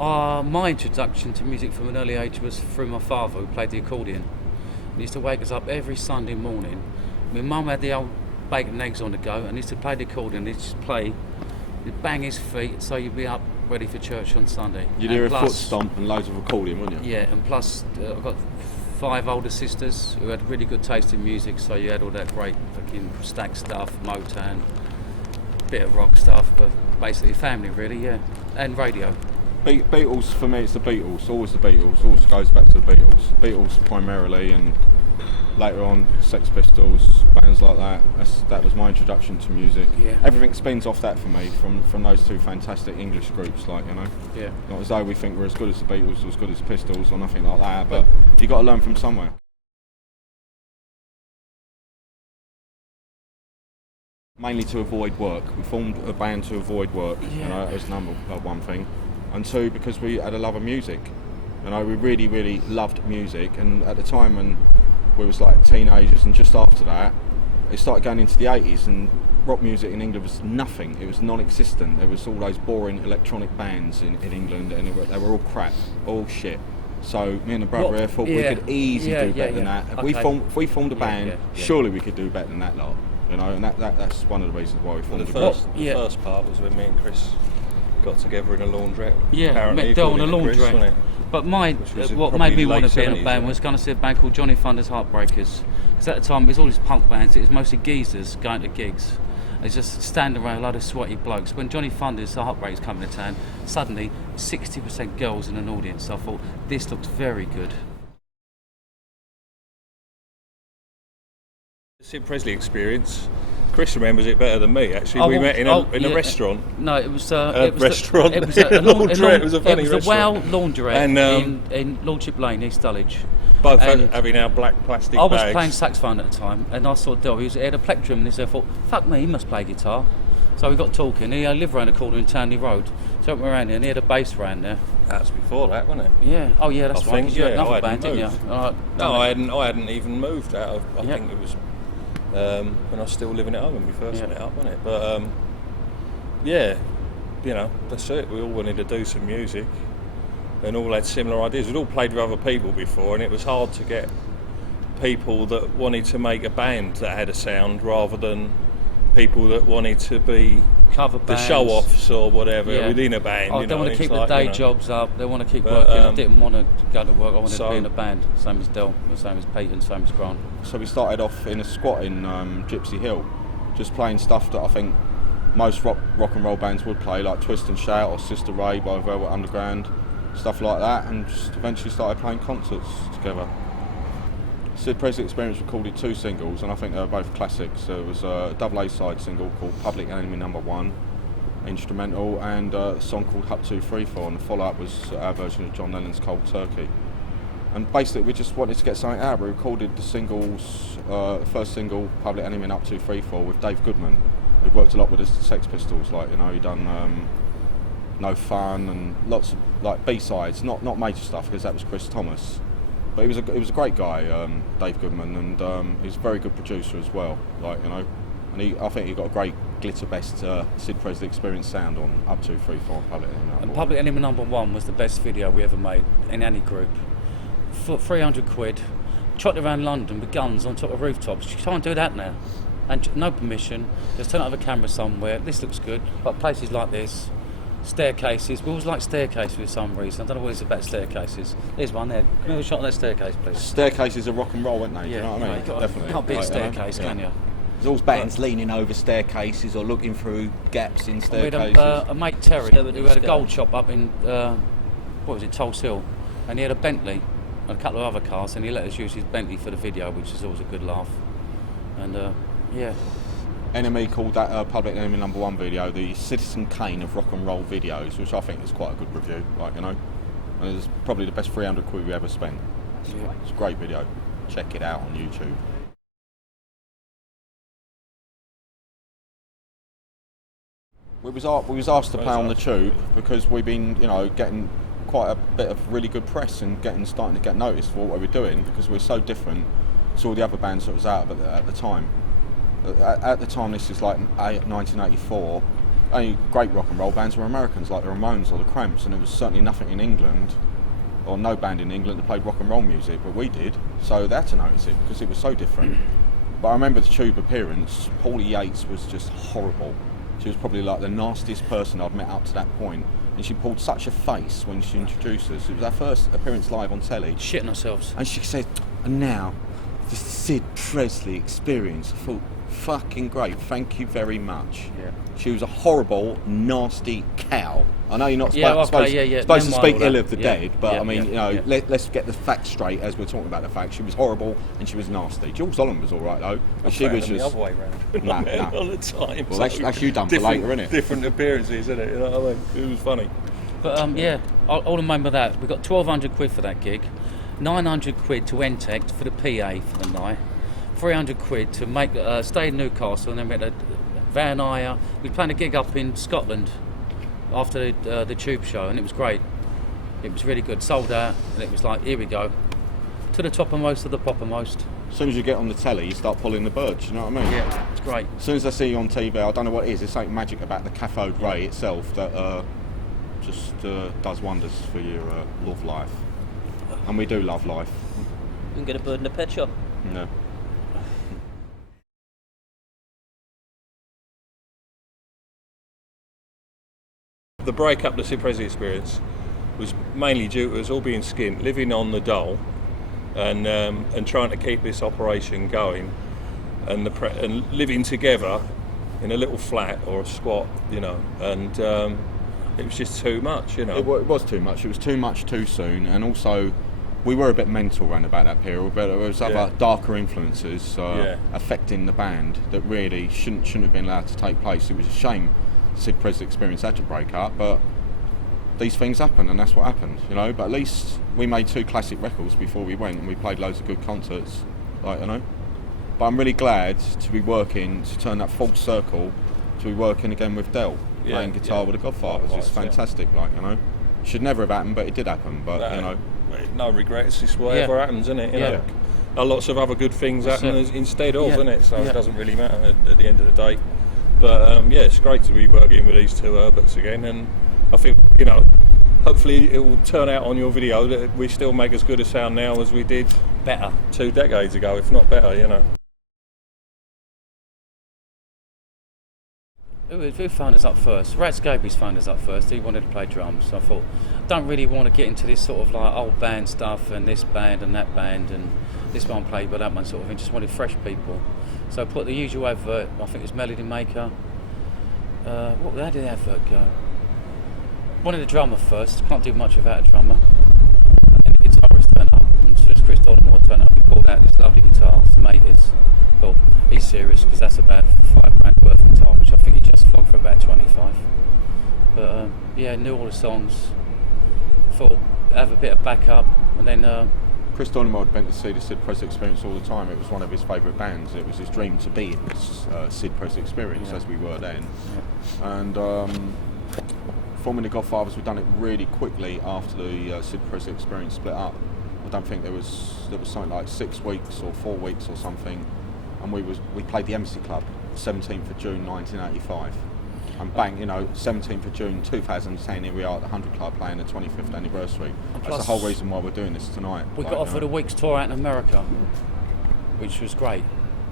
My introduction to music from an early age was through my father, who played the accordion. He used to wake us up every Sunday morning. My mum had the old bacon and eggs on the go, and he used to play the accordion. He'd just play, he'd bang his feet, so you'd be up ready for church on Sunday. You'd hear a foot stomp and loads of accordion, wouldn't you? Yeah, and plus I've got 5 older sisters who had really good taste in music, so you had all that great fucking stack stuff, Motown, bit of rock stuff, but basically family really, yeah, and radio. Beatles, for me, it's the Beatles, always the Beatles, always goes back to the Beatles. Beatles primarily, and later on Sex Pistols, bands like that. That was my introduction to music. Yeah. Everything spins off that for me, from those two fantastic English groups, like, you know. Yeah. Not as though we think we're as good as the Beatles or as good as the Pistols or nothing like that, but you got to learn from somewhere. Mainly to avoid work. We formed a band to avoid work. Yeah. You know, that was number one thing. And two, because we had a love of music. You know, we really, really loved music. And at the time when we was like teenagers, and just after that, it started going into the 80s, and rock music in England was nothing. It was non-existent. There was all those boring electronic bands in England, and they were all crap, all shit. So me and the brother here thought we could easily do better than that. If we formed a band, surely we could do better than that lot. You know, and that's one of the reasons why we formed the first part was when me and Chris got together in a laundrette. Yeah, apparently, met Del in a laundrette. Chris, but what made me want to be in a band was going to see a band called Johnny Thunder's Heartbreakers. Because at the time, it was all these punk bands. It was mostly geezers going to gigs. It's just standing around a lot of sweaty blokes. When Johnny Thunder's Heartbreakers came into town, suddenly 60% girls in an audience. So I thought, this looks very good. Syd Presley Experience. Chris remembers it better than me. Actually, we met in a restaurant. No, it was restaurant. It was a laundrette. It was a funny restaurant. It was the Wow Laundrette in Lordship Lane, East Dulwich. Both having our black plastic bags. I was playing saxophone at the time, and I saw Del. He had a plectrum, and I thought, "Fuck me, he must play guitar." So we got talking. He lived around the corner in Townley Road. So we went around there, and he had a bass around there. That was before that, wasn't it? Yeah. Oh yeah, that's right. You had another band, didn't you? No, I hadn't even moved out of. I think it was. When I was still living at home when we first met up, wasn't it? But you know, that's it. We all wanted to do some music, and all had similar ideas. We'd all played with other people before, and it was hard to get people that wanted to make a band that had a sound, rather than people that wanted to be cover bands, the show-offs or whatever within a band. They want to keep the day jobs up. They want to keep working. I didn't want to go to work. I wanted to be in a band. Same as Del, same as Pete, and same as Grant. So we started off in a squat in Gypsy Hill, just playing stuff that I think most rock and roll bands would play, like Twist and Shout or Sister Ray by Velvet Underground, stuff like that, and just eventually started playing concerts together. Syd Presley Experience recorded 2 singles, and I think they were both classics. There was a double A-side single called Public Enemy No. 1, instrumental, and a song called Up 2 3 4, and the follow-up was our version of John Lennon's Cold Turkey. And basically we just wanted to get something out. We recorded the singles, first single, Public Enemy Up 2 3 4, with Dave Goodman, who worked a lot with the Sex Pistols, like, you know, he done No Fun and lots of like B-sides, not major stuff, because that was Chris Thomas. But he was a great guy, Dave Goodman, and he's a very good producer as well. Like, you know, and I think he got a great glitter best Syd Presley Experience sound on Up 2 3 4 Public Enemy No. 1. And Public Enemy No. 1 was the best video we ever made in any group. For 300 quid, trotted around London with guns on top of rooftops. You can't do that now, and no permission. Just turn up a camera somewhere. This looks good, but places like this. Staircases. We always like staircases for some reason. I don't know what it's about staircases. There's one there. Can we have a shot of that staircase, please? Staircases are rock and roll, aren't they? Yeah, you know what I mean? Definitely. Can't beat a staircase, can you? There's always bands leaning over staircases or looking through gaps in staircases. We had a mate, Terry, who had a gold shop up in, Tulse Hill, and he had a Bentley and a couple of other cars, and he let us use his Bentley for the video, which is always a good laugh. And Enemy called that Public Enemy No. 1 video the Citizen Kane of rock and roll videos, which I think is quite a good review, like, you know. And it's probably the best 300 quid we ever spent. It's a great video. Check it out on YouTube. We was asked to play on the Tube because we've been, you know, getting quite a bit of really good press and starting to get noticed for what we were doing, because we're so different to all the other bands that was out at the time. At the time, this is like 1984, only great rock and roll bands were Americans, like the Ramones or the Cramps, and there was certainly nothing in England, or no band in England that played rock and roll music, but we did, so they had to notice it because it was so different. But I remember the Tube appearance. Paulie Yates was just horrible. She was probably like the nastiest person I'd met up to that point, and she pulled such a face when she introduced us. It was our first appearance live on telly. Shitting ourselves. And she said, and now, the Syd Presley Experience. I thought, fucking great, thank you very much. Yeah. She was a horrible, nasty cow. I know you're not supposed to speak ill of the dead, but I mean, let's get the facts straight as we're talking about the facts. She was horrible and she was nasty. Jules Holland was all right though, but she was just the other way round. Nah. All the time. Well, so that's you done for later, isn't it? Different appearances, isn't it? You know what I mean? It was funny. But I'll remember that. We got 1,200 quid for that gig, 900 quid to Entect for the PA for the night, 300 quid to make stay in Newcastle, and then we had a van hire. We planned a gig up in Scotland after the Tube show, and it was great. It was really good. Sold out, and it was like, here we go, to the toppermost of the poppermost. As soon as you get on the telly, you start pulling the birds. You know what I mean? Yeah, it's great. As soon as I see you on TV, I don't know what it is. There's something magic about the cathode ray itself that just does wonders for your love life. And we do love life. You can get a bird in a pet shop. No. The breakup, the Syd Presley Experience, was mainly due to us all being skint, living on the dole, and trying to keep this operation going, and living together in a little flat or a squat, you know, and it was just too much, you know. It was too much. It was too much too soon, and also we were a bit mental around about that period. But there was other darker influences affecting the band that really shouldn't have been allowed to take place. It was a shame Syd Presley Experience had to break up, but these things happen, and that's what happened, you know. But at least we made 2 classic records before we went, and we played loads of good concerts, like, you know. But I'm really glad to be working, to turn that full circle, to be working again with Del, playing guitar with the Godfathers. It's fantastic, like, you know. Should never have happened, but it did happen, but, you know. No regrets, it's whatever happens, isn't it? You know? Lots of other good things happen instead of, isn't it? So it doesn't really matter at the end of the day. But it's great to be working with these 2 Herberts again, and I think, you know, hopefully it will turn out on your video that we still make as good a sound now as we did Better. 2 decades ago, if not better, you know. Who phoned us up first? Rats Gaby's phoned us up first. He wanted to play drums. So I thought, I don't really want to get into this sort of like old band stuff and this band and that band and this one played by that one sort of thing. Just wanted fresh people. So I put the usual advert, I think it was Melody Maker. How did the advert go? Wanted a drummer first, can't do much without a drummer. And then the guitarist turned up, and as soon as Chris Dollimore turned up, he pulled out this lovely guitar from 80s. Thought, he's serious, because that's about £5 worth of guitar, which I think he just flogged for about 25. But knew all the songs. Thought, have a bit of backup, and then Chris Dollimore had been to see the Syd Presley Experience all the time. It was one of his favourite bands. It was his dream to be in this Syd Presley Experience, as we were then. And forming the Godfathers, we'd done it really quickly after the Syd Presley Experience split up. I don't think there was something like 6 weeks or 4 weeks or something, and we played the Embassy Club, 17th of June 1985. And bang, you know, 17th of June 2010, here we are at the 100 Club playing the 25th anniversary. That's the whole reason why we're doing this tonight. We got offered a week's tour out in America, which was great,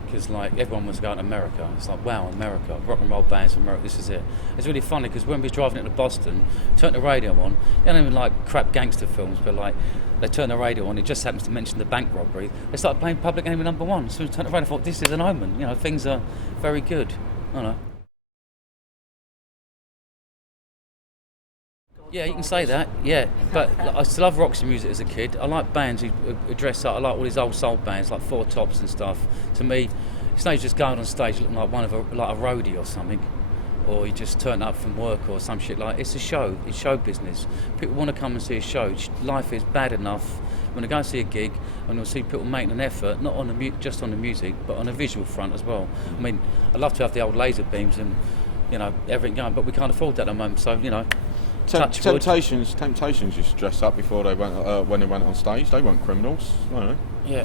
because like everyone was going to America. It's like, wow, America, rock and roll bands from America, this is it. It's really funny because when we were driving into Boston, turned the radio on, you don't even like crap gangster films, but like they turned the radio on, it just happens to mention the bank robbery. They started playing Public Enemy No. 1. So we turned the radio, I thought, this is an omen, you know, things are very good. I don't know. Yeah, you can say that, yeah, but I still love Roxy music as a kid. I like bands who dress up. I like all these old soul bands like Four Tops and stuff. To me, it's not just going on stage looking like like a roadie or something, or you just turn up from work or some shit. Like, it's a show, it's show business. People want to come and see a show. Life is bad enough when they go and see a gig, and you'll see people making an effort, not on just on the music, but on a visual front as well. I mean, I'd love to have the old laser beams and, you know, everything going, but we can't afford that at the moment, so, you know. Temptations used to dress up before they went when they went on stage. They weren't criminals. I don't know. Yeah,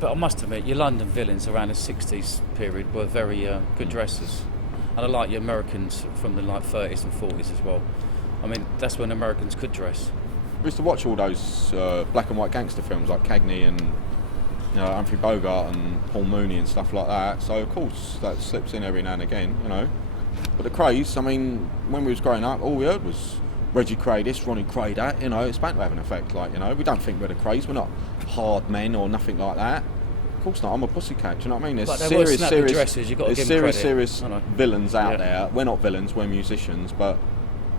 but I must admit, your London villains around the 60s period were very good dressers. And I like the Americans from the like 30s and 40s as well. I mean, that's when Americans could dress. We used to watch all those black and white gangster films like Cagney and Humphrey Bogart and Paul Mooney and stuff like that. So of course that slips in every now and again, you know. But the craze, I mean, when we was growing up, all we heard was Reggie Cray this, Ronnie Cray that. You know, it's bound to have an effect. Like, you know, we don't think we're the craze. We're not hard men or nothing like that. Of course not. I'm a pussycat. Do you know what I mean? There's But they were snappy dresses, you've got to give them credit. serious I know. villains out Yeah. there. We're not villains. We're musicians. But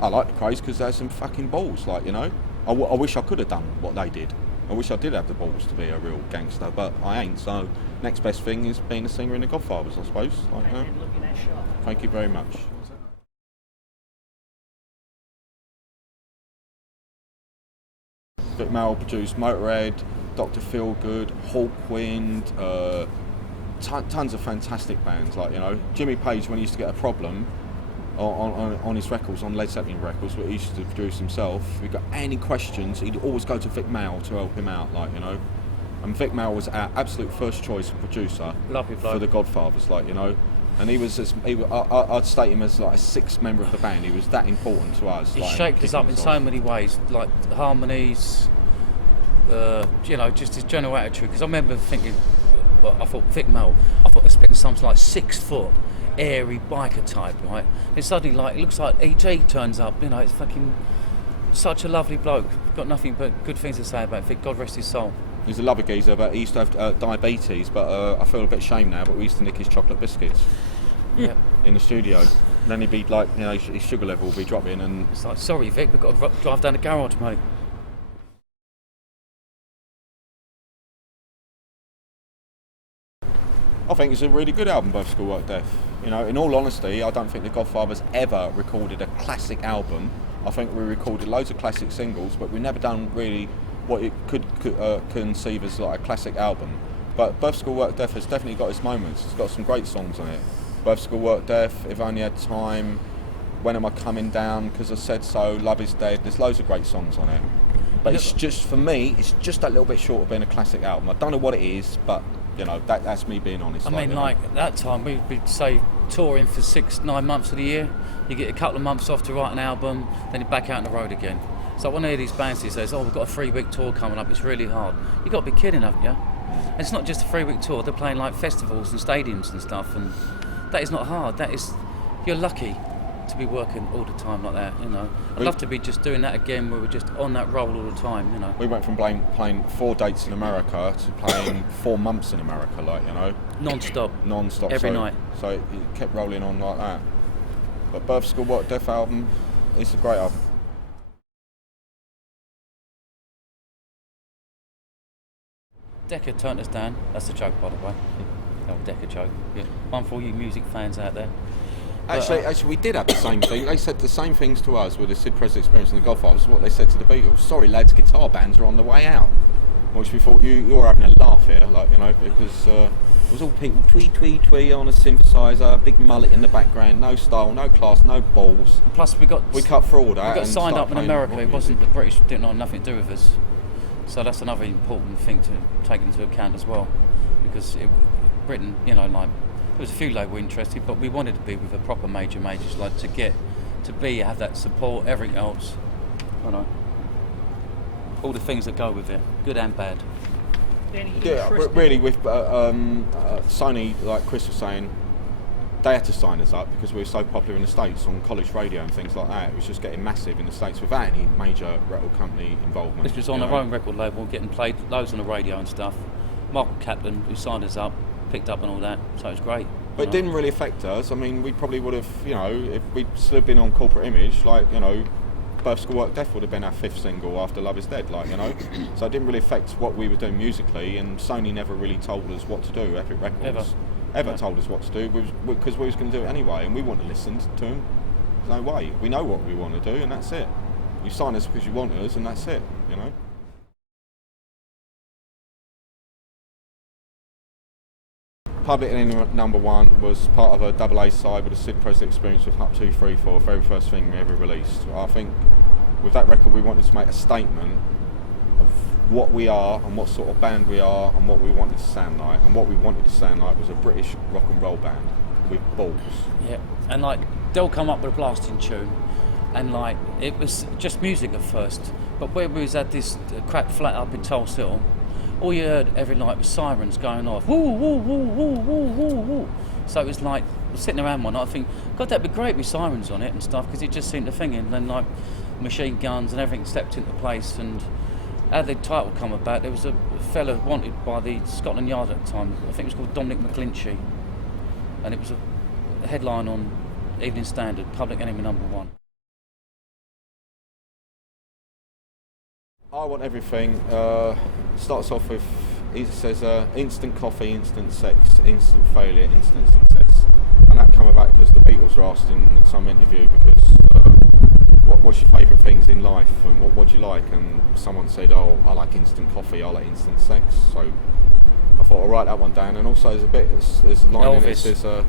I like the craze because there's some fucking balls. Like, you know, I wish I could have done what they did. I wish I did have the balls to be a real gangster, but I ain't. So next best thing is being a singer in the Godfathers, I suppose. Like, thank you very much. Vic Mel produced Motorhead, Dr. Feelgood, Hawkwind, tons of fantastic bands. Like, you know, Jimmy Page, when he used to get a problem on his records, on Led Zeppelin records, what he used to produce himself, if he got any questions, he'd always go to Vic Mel to help him out. Like, you know, and Vic Mel was our absolute first choice producer for the Godfathers. Like, you know, and I'd state him as like a sixth member of the band. He was that important to us. He like, shaped us up in so many ways, like harmonies, you know, just his general attitude. Because I remember thinking, well, I thought Vic Mel, I thought expecting something like 6 foot, airy biker type, right? And suddenly, like, it looks like E.T. turns up. You know, it's fucking such a lovely bloke. Got nothing but good things to say about Vic. God rest his soul. He's a lovely geezer, but he used to have diabetes. But I feel a bit ashamed now. But we used to nick his chocolate biscuits. Yeah. In the studio. And then he'd be like, you know, his sugar level would be dropping, and It's like, sorry, Vic, we've got to drive down the garage, mate. I think it's a really good album, Both School Work Death. You know, in all honesty, I don't think the Godfathers ever recorded a classic album. I think we recorded loads of classic singles, but we never done really what it could conceive as like a classic album. But Both School Work Death has definitely got its moments. It's got some great songs on it. Both School Work Death, If Only Had Time, When Am I Coming Down, Because I Said So, Love Is Dead. There's loads of great songs on it. But it's just, for me, it's just a little bit short of being a classic album. I don't know what it is, but you know, that's me being honest. I mean, you know. like, at that time, we'd say touring for 6-9 months of the year. You get a couple of months off to write an album, then you're back out on the road again. So when I hear these bands who says, oh, we've got a 3-week tour coming up, it's really hard. You've got to be kidding, haven't you? And it's not just a 3-week tour, they're playing like festivals and stadiums and stuff, and that is not hard. That is, you're lucky to be working all the time like that, you know. I'd love to be just doing that again, where we're just on that roll all the time, you know. We went from playing 4 dates in America to playing 4 months in America, like, you know. Non-stop. Non-stop. Every night. So it kept rolling on like that. But Both School Work Death album, it's a great album. Decca turned us down. That's a joke, by the way. Oh, Decca joke. Yeah. One for all you music fans out there. Actually, we did have the same thing. They said the same things to us with the Syd Presley Experience and the Godfathers as what they said to the Beatles. Sorry, lads, guitar bands are on the way out. Which we thought you're having a laugh here, like, you know, because it was all people twee on a synthesizer, big mullet in the background, no style, no class, no balls. And plus, we cut through all that. We got and signed started up in playing America. rock It wasn't music. the British didn't have nothing to do with us. So that's another important thing to take into account as well, because Britain, you know, like, there was a few label interested, but we wanted to be with a proper majors, like have that support, everything else, you know, all the things that go with it, good and bad. Yeah, really, with Sony, like Chris was saying, they had to sign us up because we were so popular in the States on college radio and things like that. It was just getting massive in the States without any major record company involvement. This was on our own record label, getting played loads on the radio and stuff. Michael Kaplan, who signed us up, picked up on all that, so it was great. But it didn't really affect us. I mean, we probably would have, you know, if we'd still been on Corporate Image, like, you know, Both School Work Death would have been our 5th single after Love Is Dead, like, you know. So it didn't really affect what we were doing musically, and Sony never really told us what to do, Epic Records. Ever told us what to do, because we was going to do it anyway, and we wouldn't have listened to them. There's no way. We know what we want to do, and that's it. You sign us because you want us, and that's it, you know. Public Enemy #1 was part of a double A side with a Syd Presley Experience with Up 2, 3, 4, very first thing we ever released. I think with that record we wanted to make a statement of what we are and what sort of band we are and what we wanted to sound like. And what we wanted to sound like was a British rock and roll band with balls. Yeah. and like they'll come up with a blasting tune, and like it was just music at first, but where we was at this crap flat up in Tulse Hill, all you heard every night was sirens going off, woo woo woo woo woo woo woo. So it was like sitting around one night, I think, God, that'd be great with sirens on it and stuff, because it just seemed to thing, and then like machine guns and everything stepped into place. And how the title come about, there was a fella wanted by the Scotland Yard at the time, I think it was called Dominic McClinchy, and it was a headline on Evening Standard, Public Enemy #1. I Want Everything starts off with, he says, instant coffee, instant sex, instant failure, instant success. And that came about because the Beatles were asked in some interview, because what's your favourite things in life and what do you like? And someone said, oh, I like instant coffee, I like instant sex. So I thought I'll write that one down. And also there's a line in it that says,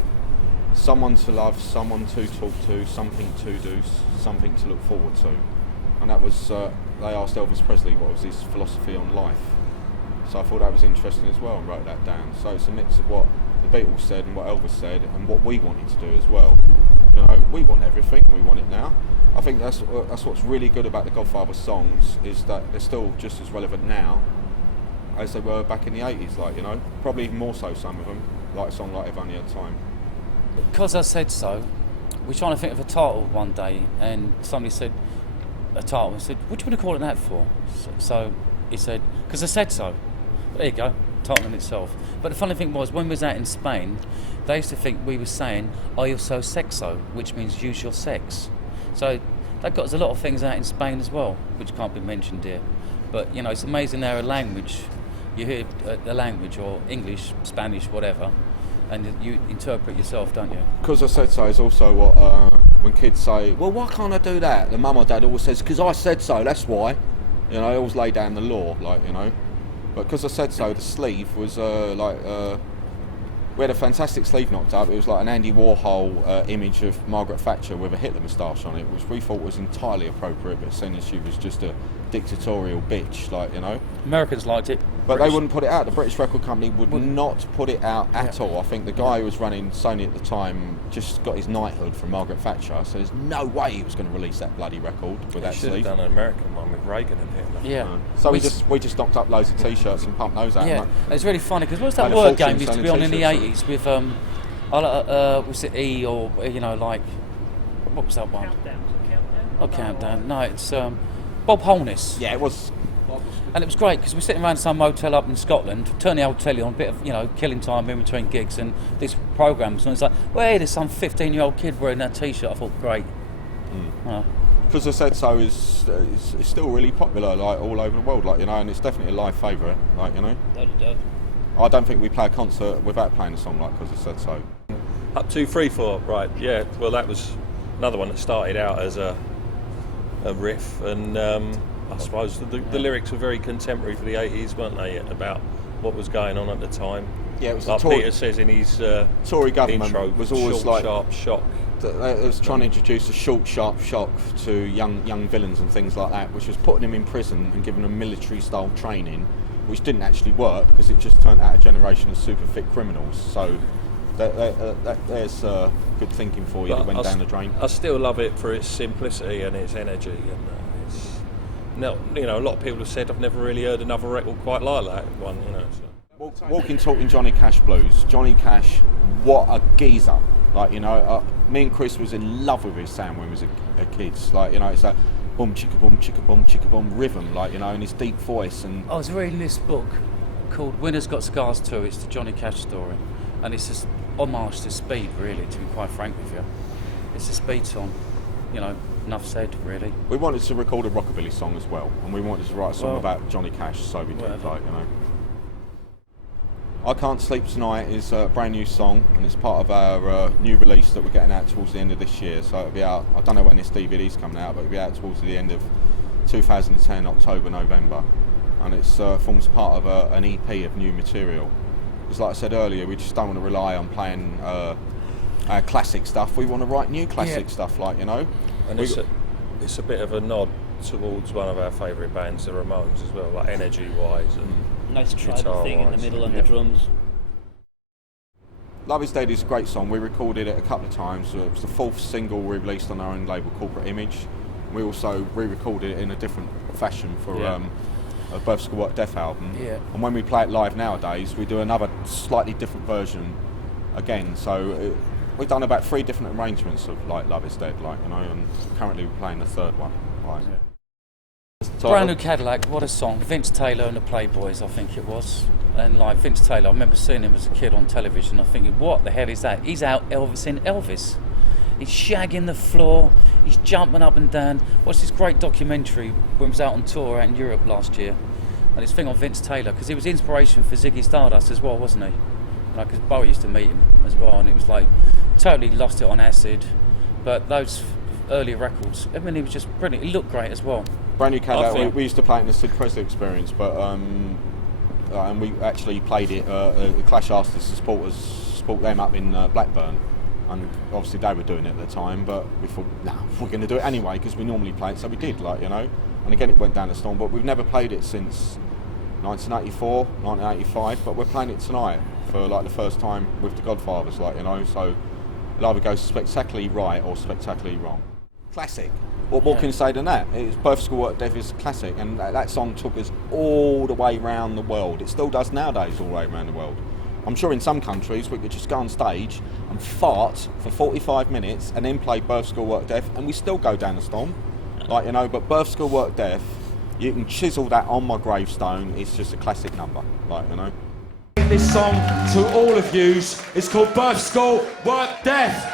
someone to love, someone to talk to, something to do, something to look forward to. And that was, they asked Elvis Presley what was his philosophy on life. So I thought that was interesting as well and wrote that down. So it's a mix of what the Beatles said and what Elvis said and what we wanted to do as well. You know, we want everything, we want it now. I think that's what's really good about the Godfathers songs, is that they're still just as relevant now as they were back in the 80s, like, you know, probably even more so, some of them, like a song like If Only Had Time. Because I said so, we were trying to think of a title one day, and somebody said a title. I said, what do you want to call it that for? So he said, because I said so. There you go, title in itself. But the funny thing was, when we was out in Spain, they used to think we were saying, are you so sexo, which means use your sex. So they've got us a lot of things out in Spain as well, which can't be mentioned here. But, you know, it's amazing how a language, you hear a language, or English, Spanish, whatever, and you interpret yourself, don't you? Because I said so is also what, when kids say, well, why can't I do that? The mum or dad always says, because I said so, that's why. You know, they always lay down the law, like, you know. But because I said so, the sleeve was we had a fantastic sleeve knocked up. It was like an Andy Warhol image of Margaret Thatcher with a Hitler moustache on it, which we thought was entirely appropriate, but seeing as she was just a dictatorial bitch, like, you know. Americans liked it. But they wouldn't put it out. The British record company would not put it out at all. I think the guy who was running Sony at the time just got his knighthood from Margaret Thatcher, so there's no way he was going to release that bloody record with that Should sleeve. have done an American one with Reagan and Hitler. Yeah. So we just knocked up loads of t-shirts and pumped those out. Yeah, it's really funny, because what's that Had a word fortune game used to be on in the 80s with, was it E, or, you know, like, what was that one? Not Countdown, no, it's Bob Holness. Yeah, it was. And it was great, because we're sitting around some motel up in Scotland, turn the old telly on, a bit of, you know, killing time in between gigs, and these programmes, and it's like, wait, there's some 15-year-old kid wearing that t-shirt. I thought, great. Because I said so is it's still really popular, like, all over the world, like, you know, and it's definitely a live favourite, like, you know. I don't think we play a concert without playing a song like Because I Said So. Up 2, 3, 4, right? Yeah. Well, that was another one that started out as a riff, and I suppose the lyrics were very contemporary for the 80s, weren't they? About what was going on at the time. Yeah, it was like Peter says in his Tory government intro, was always short, like sharp shock. It was trying to introduce a short, sharp shock to young villains and things like that, which was putting them in prison and giving them military-style training, which didn't actually work because it just turned out a generation of super fit criminals. So there's good thinking for you that went down the drain. I still love it for its simplicity and its energy, and it's no, you know, a lot of people have said I've never really heard another record quite like that one, you know. So. Walking, talking Johnny Cash blues. Johnny Cash, what a geezer! Like, you know, me and Chris was in love with his sound when we was a kids. Like, you know, it's like boom chicka boom rhythm, like, you know, and his deep voice. And I was reading this book called Winner's Got Scars Too. It's the Johnny Cash story, and it's just homage to Speed, really, to be quite frank with you. It's a Speed song, you know, enough said, really. We wanted to record a rockabilly song as well, and we wanted to write a song about Johnny Cash, so we did, like, you know. I Can't Sleep Tonight is a brand new song, and it's part of our new release that we're getting out towards the end of this year. So it'll be out, I don't know when this DVD's coming out, but it'll be out towards the end of 2010, October, November. And it forms part of an EP of new material. Because like I said earlier, we just don't want to rely on playing our classic stuff. We want to write new classic stuff, like, you know. And it's a bit of a nod towards one of our favourite bands, the Ramones, as well, like energy-wise and nice tribal thing in the middle and the drums. Love Is Dead is a great song. We recorded it a couple of times. It was the 4th single we released on our own label, Corporate Image. We also re-recorded it in a different fashion for a Birth, School, Work, Death album. Yeah. And when we play it live nowadays, we do another slightly different version again. So we've done about 3 different arrangements of like Love Is Dead, like, you know, and currently we're playing the 3rd one. Right. Yeah. Brand New Cadillac, what a song. Vince Taylor and the Playboys, I think it was. And like Vince Taylor, I remember seeing him as a kid on television. I'm thinking, what the hell is that? He's out Elvising Elvis. He's shagging the floor, he's jumping up and down. Watched this great documentary when he was out on tour out in Europe last year. And this thing on Vince Taylor, because he was inspiration for Ziggy Stardust as well, wasn't he? Like, because Bowie used to meet him as well, and it was like, totally lost it on acid. But those earlier records, I mean, he was just brilliant. He looked great as well. Brand New Cadillac, we used to play it in the Syd Presley Experience, but and we actually played it. The Clash asked us to support them up in Blackburn, and obviously they were doing it at the time. But we thought, no, we're going to do it anyway because we normally play it, so we did, like, you know. And again, it went down the storm, but we've never played it since 1984, 1985. But we're playing it tonight for like the first time with the Godfathers, like, you know. So it'll either go spectacularly right or spectacularly wrong. Classic. What more can you say than that? It's Birth, School, Work, Death is a classic, and that song took us all the way around the world. It still does nowadays all the way around the world. I'm sure in some countries we could just go on stage and fart for 45 minutes and then play Birth, School, Work, Death, and we still go down the storm. Like, you know, but Birth, School, Work, Death, you can chisel that on my gravestone. It's just a classic number, like, you know. This song to all of yous is called Birth, School, Work, Death.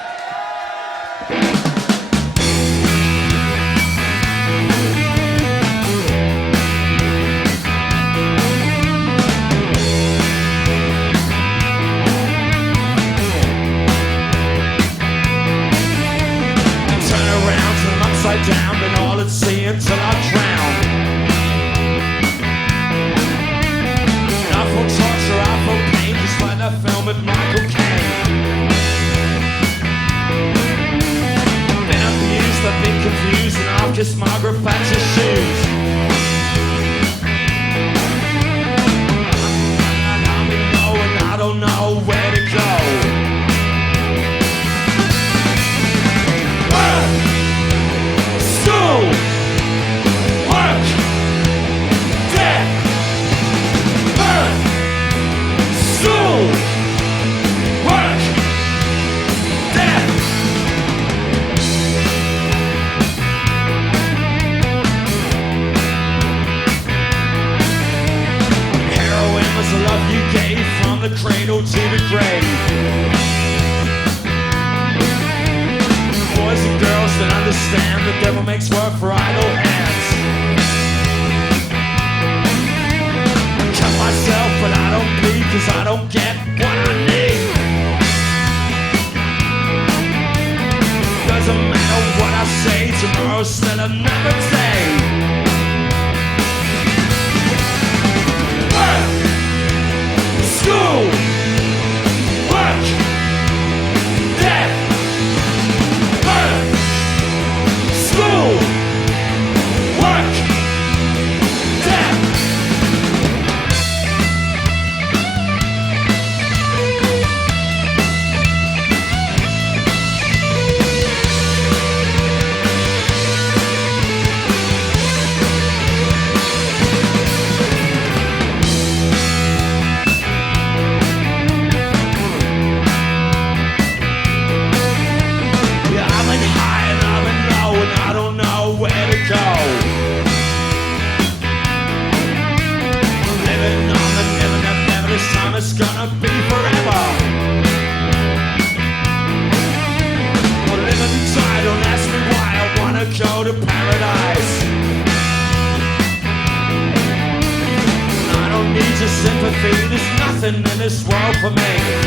Down, been all at sea until I drown. I feel torture, I feel pain, just like that film with Michael Caine. Been abused, I've been confused, and I've kissed Margaret Thatcher's shoes. I'm in low and I don't know where to go. The cradle to the grave. Boys and girls that understand the devil makes work for idle hands. I cut myself but I don't bleed cause I don't get what I need. Doesn't matter what I say, tomorrow's still another day. School, work, death, birth, school, work, death. It's gonna be forever. Well, live and die, don't ask me why I wanna go to paradise. I don't need your sympathy, there's nothing in this world for me.